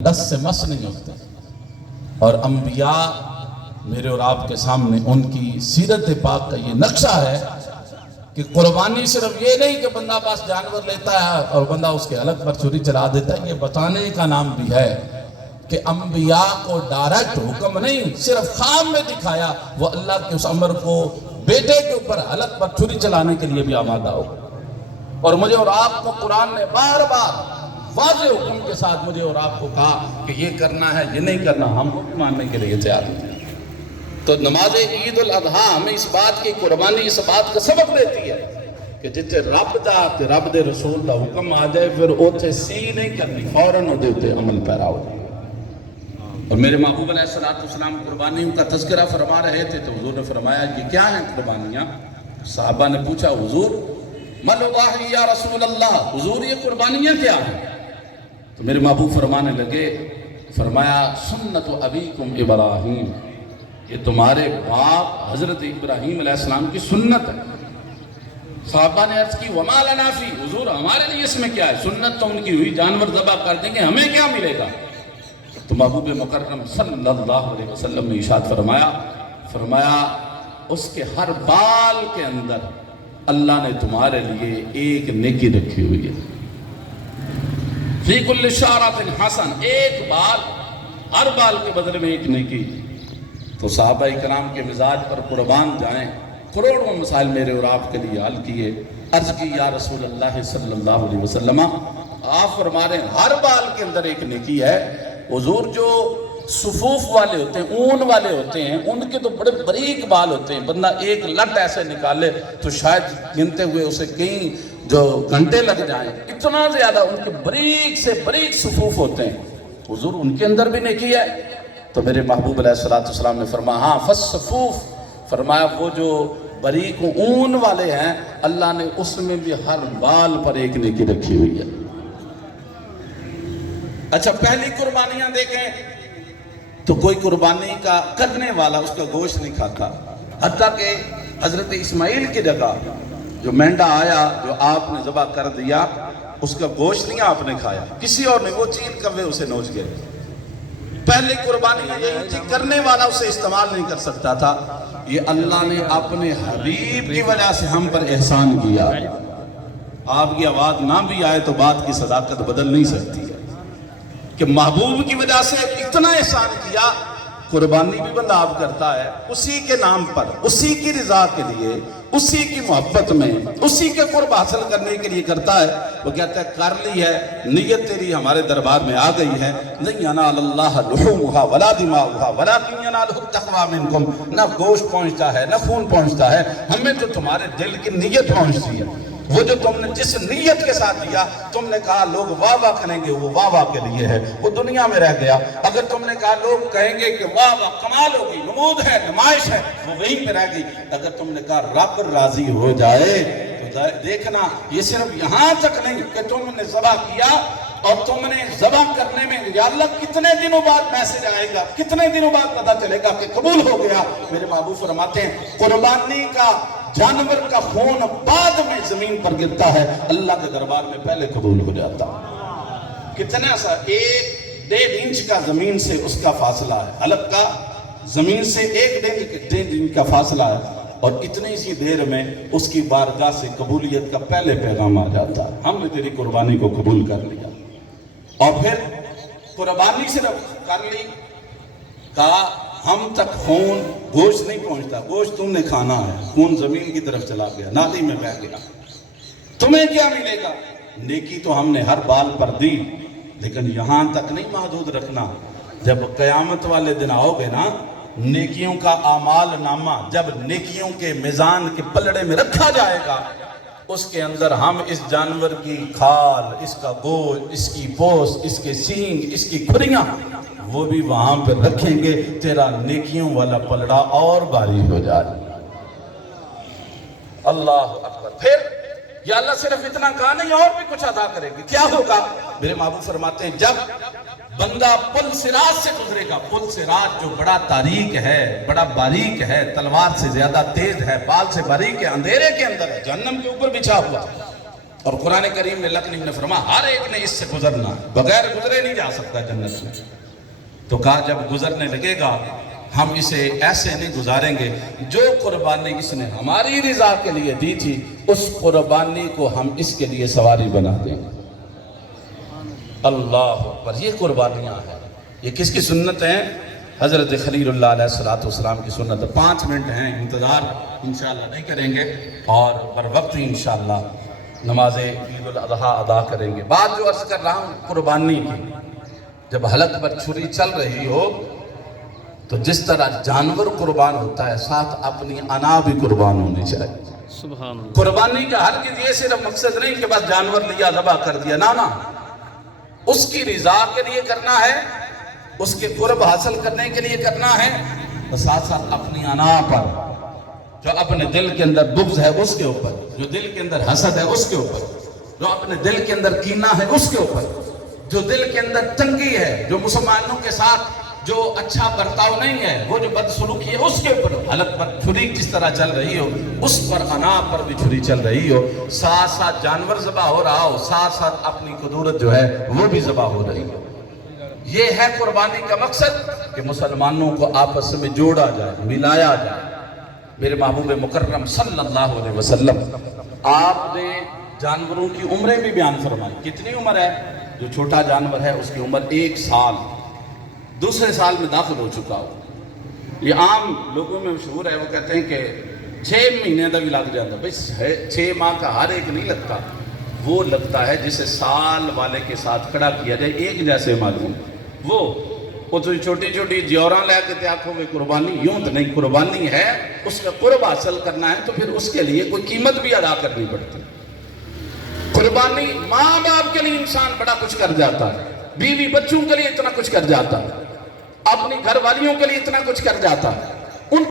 دس سے مس نہیں ہوتے، اور انبیاء میرے اور آپ کے سامنے ان کی سیرت پاک کا یہ نقشہ ہے کہ قربانی صرف یہ نہیں کہ بندہ بس جانور لیتا ہے اور بندہ اس کے حلق پر چھری چلا دیتا ہے، یہ بتانے کا نام بھی ہے کہ انبیاء کو ڈائریکٹ حکم نہیں صرف خواب میں دکھایا، وہ اللہ کے اس امر کو بیٹے کے اوپر حلق پر چھری چلانے کے لیے بھی آمادہ ہو۔ اور مجھے اور آپ کو قرآن نے بار بار واضح حکم کے ساتھ مجھے اور آپ کو کہا کہ یہ کرنا ہے یہ نہیں کرنا، ہم کو بھی ماننے کے لیے تیار ہیں۔ تو نماز عید الاضحیٰ ہمیں اس بات کی قربانی اس بات کا سبق دیتی ہے کہ جتنے رب دا تے رب دے رسول دا حکم آ جائے پھر اوتھے سی نہیں کرنی، فوراً دے تے عمل پیرا ہو جائے۔ اور میرے محبوب علیہ السلام قربانیوں کا تذکرہ فرما رہے تھے تو حضور نے فرمایا یہ کیا ہیں قربانیاں؟ صحابہ نے پوچھا حضور مل اضاحی یا رسول اللہ، حضور یہ قربانیاں کیا ہیں؟ تو میرے محبوب فرمانے لگے، فرمایا سنت ابیکم ابراہیم، یہ تمہارے باپ حضرت ابراہیم علیہ السلام کی سنت ہے۔ صحابہ نے عرض کی وما لنا فی، حضور ہمارے لیے اس میں کیا ہے؟ سنت تو ان کی ہوئی، جانور ذبح کر دیں گے، ہمیں کیا ملے گا؟ تو محبوب مکرم صلی اللہ علیہ وسلم نے ارشاد فرمایا اس کے ہر بال کے اندر اللہ نے تمہارے لیے ایک نیکی رکھی ہوئی ہے۔ فی کل شعرۃ حسن، ایک بال، ہر بال کے بدلے میں ایک نیکی۔ تو صحابہ کرام کے مزاج پر قربان جائیں، کروڑوں مسائل میرے اور آپ کے لیے حل کیے۔ عرض کی یا رسول اللہ صلی اللہ علیہ وسلم، آپ فرما رہے ہیں ہر بال کے اندر ایک نیکی ہے۔ حضور جو صفوف والے ہوتے ہیں، اون والے ہوتے ہیں، ان کے تو بڑے باریک بال ہوتے ہیں، بندہ ایک لٹ ایسے نکالے تو شاید گنتے ہوئے اسے کئی جو گھنٹے لگ جائیں، اتنا زیادہ ان کے باریک سے باریک صفوف ہوتے ہیں۔ حضور ان کے اندر بھی نیکی ہے؟ تو میرے محبوب علیہ السلام نے فرمایا ہاں فالصفوف، فرمایا وہ جو باریک اون والے ہیں اللہ نے اس میں بھی ہر بال پر ایک نیکی رکھی ہوئی ہے۔ اچھا پہلی قربانیاں دیکھیں تو کوئی قربانی کا کرنے والا اس کا گوشت نہیں کھاتا، حتیٰ کہ حضرت اسماعیل کی جگہ جو مینڈا آیا جو آپ نے ذبح کر دیا اس کا گوشت نہیں آپ نے کھایا، کسی اور نے وہ چین کوے اسے نوچ گئے۔ پہلی قربانی یہی تھی، کرنے والا اسے استعمال نہیں کر سکتا تھا۔ یہ اللہ نے اپنے حبیب کی وجہ سے ہم پر احسان کیا۔ آپ کی آواز نہ بھی آئے تو بات کی صداقت بدل نہیں سکتی ہے کہ محبوب کی وجہ سے اتنا احسان کیا۔ قربانی بھی بندہ آپ کرتا ہے اسی کے نام پر، اسی کی رضا کے لیے، اسی کی محبت میں، اسی کے قرب حاصل کرنے کے لیے کرتا ہے۔ وہ کہتا ہے کر لی ہے، نیت تیری ہمارے دربار میں آ گئی ہے، لن ینال اللہ لحومھا ولا دماؤھا ولکن ینالہ التقوی منکم، نہ گوشت پہنچتا ہے نہ خون پہنچتا ہے، ہمیں تو تمہارے دل کی نیت پہنچتی ہے۔ وہ جو تم نے جس نیت کے ساتھ دیا، تم نے کہا لوگ واہ واہ کریں گے، وہ واہ واہ کے لیے ہے، وہ دنیا میں رہ گیا۔ اگر تم نے کہا لوگ کہیں گے کہ واہ واہ کمال ہوگی، نمود ہے، نمائش ہے، وہ وہیں پہ رہ گئی۔ اگر تم نے کہا رب راضی ہو جائے تو دیکھنا یہ صرف یہاں تک نہیں کہ تم نے ذبح کیا اور تم نے ذبح کرنے میں یا اللہ کتنے دنوں بعد میسج آئے گا، کتنے دنوں بعد پتہ چلے گا کہ قبول ہو گیا۔ میرے محبوب فرماتے ہیں قربانی کا جانور کا خون بعد میں زمین پر گرتا ہے، اللہ کے دربار میں پہلے قبول ہو جاتا۔ کتنا سا 1.5 انچ کا زمین سے اس کا فاصلہ ہے، حلق کا زمین سے 1.5 انچ کا فاصلہ ہے، اور اتنی سی دیر میں اس کی بارگاہ سے قبولیت کا پہلے پیغام آ جاتا ہے، ہم نے تیری قربانی کو قبول کر لیا۔ اور پھر قربانی صرف کر لی، کہا ہم تک خون گوشت نہیں پہنچتا، گوشت تم نے کھانا ہے، خون زمین کی طرف چلا گیا، نالی میں بہہ گیا، تمہیں کیا ملے گا؟ نیکی تو ہم نے ہر بال پر دی، لیکن یہاں تک نہیں محدود رکھنا۔ جب قیامت والے دن آؤ گے نا، نیکیوں کا اعمال نامہ جب نیکیوں کے میزان کے پلڑے میں رکھا جائے گا، اس کے اندر ہم اس جانور کی کھال، اس کا گوشت، اس کی پوست، اس کے سینگ، اس کی کھریاں وہ بھی وہاں پہ رکھیں گے، تیرا نیکیوں والا پلڑا اور بھاری ہو جائے۔ اللہ اکبر۔ پھر یا اللہ صرف اتنا کہا نہیں، اور بھی کچھ ادا کرے گی، کیا ہوگا؟ میرے محبوب فرماتے ہیں جب بندہ پل صراط سے گزرے گا، پل صراط جو بڑا تاریک ہے، بڑا باریک ہے، تلوار سے زیادہ تیز ہے، بال سے باریک ہے، اندھیرے کے اندر ہے، جہنم کے اوپر بچھا ہوا، اور قرآن کریم میں اللہ کریم نے فرمایا ہر ایک نے اس سے گزرنا، بغیر گزرے نہیں جا سکتا جنت میں۔ تو کہا جب گزرنے لگے گا ہم اسے ایسے نہیں گزاریں گے، جو قربانی اس نے ہماری رضا کے لیے دی تھی اس قربانی کو ہم اس کے لیے سواری بنا دیں گے۔ اللہ اکبر، یہ قربانیاں ہیں۔ یہ کس کی سنت ہیں؟ حضرت خلیل اللہ علیہ السلام کی سنت ہے۔ 5 منٹ ہیں، انتظار انشاءاللہ نہیں کریں گے اور بر وقت ہی انشاءاللہ نماز عید الاضحیٰ ادا کریں گے۔ بات جو عرض کر رہا ہوں قربانی کی، جب حلق پر چھری چل رہی ہو تو جس طرح جانور قربان ہوتا ہے ساتھ اپنی انا بھی قربان ہونی چاہیے۔ سبحان اللہ۔ قربانی کا ہرگز یہ صرف مقصد نہیں کہ بس جانور لیا ذبح کر دیا، نہ، اس کی رضا کے لیے کرنا ہے، اس کے قرب حاصل کرنے کے لیے کرنا ہے، تو ساتھ ساتھ اپنی انا پر، جو اپنے دل کے اندر بغض ہے اس کے اوپر، جو دل کے اندر حسد ہے اس کے اوپر، جو اپنے دل کے اندر کینہ ہے اس کے اوپر، جو دل کے اندر تنگی ہے، جو مسلمانوں کے ساتھ جو اچھا برتاؤ نہیں ہے، وہ جو بدسلوکی ہے اس کے اوپر حلق پر چھری جس طرح چل رہی ہو اس پر انا پر بھی چھری چل رہی ہو، ساتھ ساتھ جانور ذبح ہو رہا ہو، ساتھ ساتھ اپنی قدورت جو ہے وہ بھی ذبح ہو رہی ہو۔ یہ ہے قربانی کا مقصد کہ مسلمانوں کو آپس میں جوڑا جائے، ملایا جائے۔ میرے محبوب مکرم صلی اللہ علیہ وسلم آپ نے جانوروں کی عمریں بھی بیان فرمائی۔ کتنی عمر ہے؟ جو چھوٹا جانور ہے اس کی عمر 1 سال، دوسرے سال میں داخل ہو چکا ہو۔ یہ عام لوگوں میں مشہور ہے، وہ کہتے ہیں کہ 6 مہینے کا بھی لگ جاتا ہے۔ بھائی 6 ماہ کا ہر ایک نہیں لگتا، وہ لگتا ہے جسے سال والے کے ساتھ کھڑا کیا جائے ایک جیسے معلوم۔ وہ تو چھوٹی چھوٹی جوراں لے کے آنکھوں میں قربانی، یوں تو نہیں، قربانی ہے اس کا قرب حاصل کرنا ہے تو پھر اس کے لیے کوئی قیمت بھی ادا کرنی پڑتی۔ قربانی ماں باپ کے لیے انسان بڑا کچھ کر جاتا ہے، بیوی بچوں کے لیے اتنا کچھ کر جاتا ہے، اپنی گھر والیوں کے لیے اتنا کچھ کر جاتا ہے،